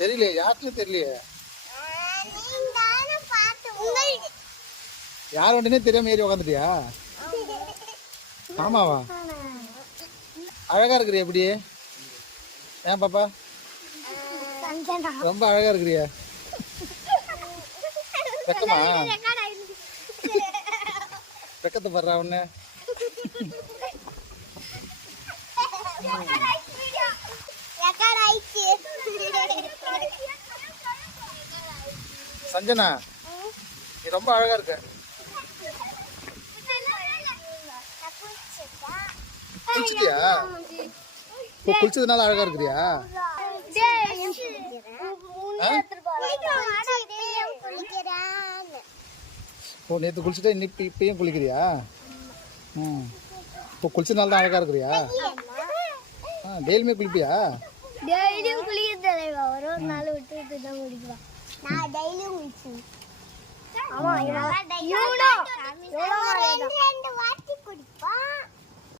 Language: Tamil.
தெரியலையே, யாருக்குமே தெரியலையே. யார் வண்டினே தெரியாம ஏறி உக்காந்துட்டியா? ஆமாவா? அழகா இருக்கிறியா எப்படி? ஏன் பாப்பா ரொம்ப அழகா இருக்கிறியா? வெக்கமா? வெக்கத்தை படுறா உன்ன. சஞ்சனா, நீ ரொம்ப அழகா இருக்க. குளிச்சிட்டியா? குளிச்சதுனால அழகா இருக்கிறியா? ஓ, நேற்று குளிச்சுட்டா இன்னைக்கு இப்பயும் குளிக்கிறியா? இப்போ குளிச்சதுனால தான் அழகா இருக்கிறியா? டெய்லியுமே குளிப்பியா? டெய்லியும் குளிக்கிறது ஒரு நாள் விட்டு விட்டு தான் குளிக்கலாம். நான் டெய்லியும் குளிச்சேன். ஆமா,